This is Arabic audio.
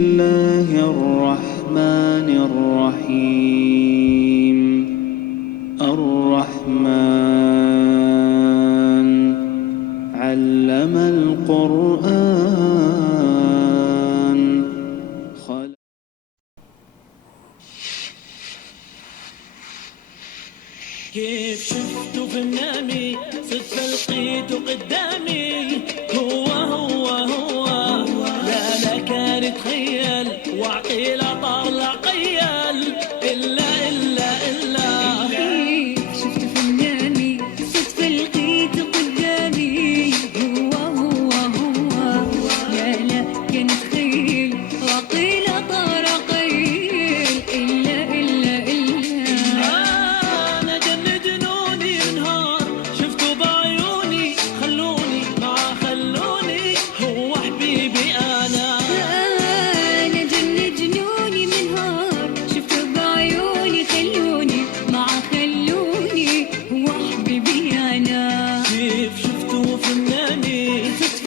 الله الرحمن الرحيم. الرحمن علم القرآن. كيف شفته في منامي صدفة لقيته قدامي، هو لا كان يتخيل وعقيل طال